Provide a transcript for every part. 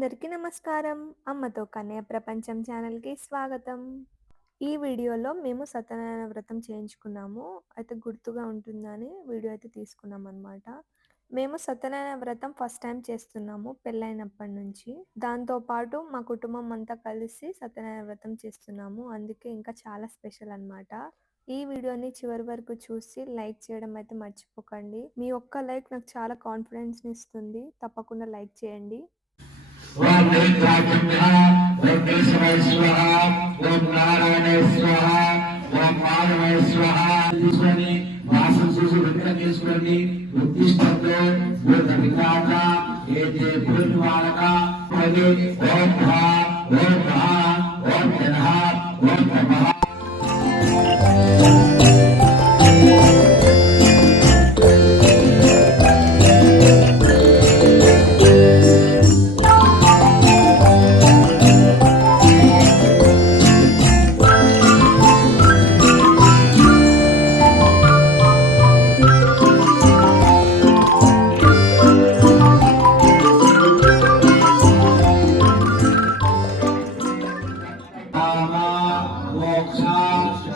నమస్కారం. అమ్మతో కన్నయ ప్రపంచం ఛానల్కి స్వాగతం. ఈ వీడియోలో మేము సత్యనారాయణ వ్రతం చేయించుకున్నాము. అయితే గుర్తుగా ఉంటుందని వీడియో అయితే తీసుకున్నాం అనమాట మేము సత్యనారాయణ వ్రతం ఫస్ట్ టైం చేస్తున్నాము పెళ్ళైనప్పటి నుంచి. దాంతోపాటు మా కుటుంబం అంతా కలిసి సత్యనారాయణ వ్రతం చేస్తున్నాము. అందుకే ఇంకా చాలా స్పెషల్ అనమాట ఈ వీడియోని చివరి వరకు చూసి లైక్ చేయడం అయితే మర్చిపోకండి. మీ ఒక్క లైక్ నాకు చాలా కాన్ఫిడెన్స్ని ఇస్తుంది. తప్పకుండా లైక్ చేయండి. ఓం నేత్రాజన్య ఓం కేశవాయ స్వహ తీసుకొని వాసం చూసి వెంటనే తీసుకొని ఉద్దిష్టంతో ఓం వికాక ఏతే ఓం ఓం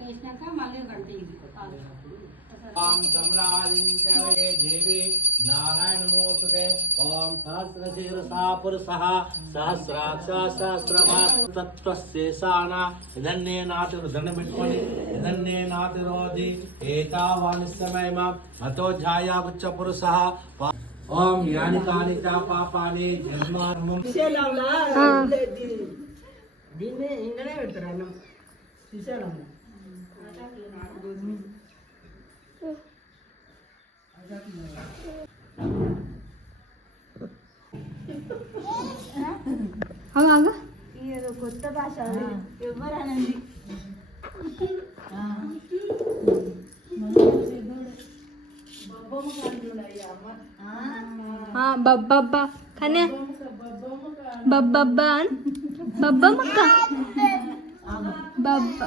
వేసినాక మళ్ళీ గంట ఇది ఓం సహస్రశీర్షా పురుషः సహస్రాక్ష సహస్రవాస్ తత్వశేషాన ఇదన్నే నాతిరు దండం పెట్టుకొని ఇదన్నే నాతిరోధి ఏతావాని సమయమ అతో ధ్యాయాగుచ్చ పురుషः. ఓం యాని కాని చ పాపాని జన్మార్మం. దీన్ని ఇండనే పెడతారు అన్నం. శ్రీశైలం ఏదో కొత్త భాష ఎవరనండి బబ్బబ్బా. కన్యా. బబ్బబ్బా బబ్బమ్మక్క. బబ్బ.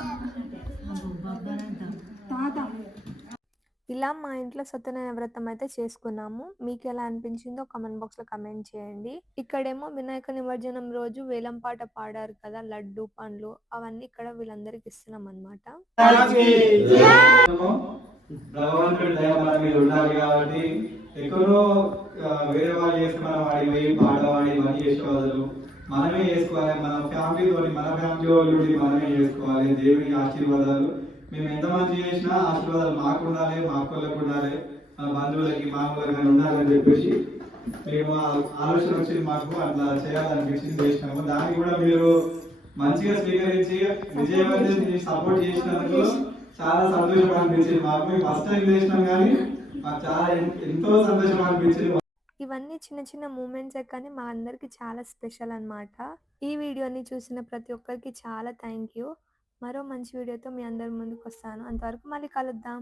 ఇలా మా ఇంట్లో సత్యనారాయణ వ్రతం అయితే చేసుకున్నాము. మీకు ఎలా అనిపించిందో కామెంట్ బాక్స్లో కమెంట్ చేయండి. ఇక్కడేమో వినాయక నిమజ్జనం రోజు వేలం పాట పాడారు కదా లడ్డు పండ్లు అవన్నీ ఇక్కడ వీళ్ళందరికి ఇస్తున్నాం అనమాట భగవంతుడి దయ మన మీద ఉండాలి కాబట్టి ఎక్కడో వేరే వాళ్ళు చేసుకున్న వాడి పోయి పాట వాడి ఇవన్నీ మనమే చేసుకోవాలి. మన ఫ్యామిలీ తోటి మన ఫ్యామిలీ వాళ్ళు మనమే చేసుకోవాలి. దేవుని ఆశీర్వాదాలు. మేము ఎంత మంచి చేసినా ఆశీర్వాదాలు మాకు ఉండాలి మా అక్కలకు ఉండాలి మా బంధువులకి మా కానీ ఉండాలని చెప్పేసి మేము ఆలోచన వచ్చింది మాకు అట్లా చేయాలనిపించింది చేసినాము. దాన్ని కూడా మీరు మంచిగా స్వీకరించి విజయవంతం సపోర్ట్ చేసినందుకు చాలా సంతోషం అనిపించింది మాకు. మేము ఫస్ట్ టైం చేసినాం కానీ మాకు చాలా ఎంతో సంతోషం అనిపించింది ఇవన్నీ చిన్న చిన్న మూమెంట్సే కానీ మా అందరికి చాలా స్పెషల్ అనమాట ఈ వీడియోని చూసిన ప్రతి ఒక్కరికి చాలా థ్యాంక్ యూ మరో మంచి వీడియోతో మీ అందరి ముందుకు వస్తాను. అంతవరకు మళ్ళీ కలుద్దాం.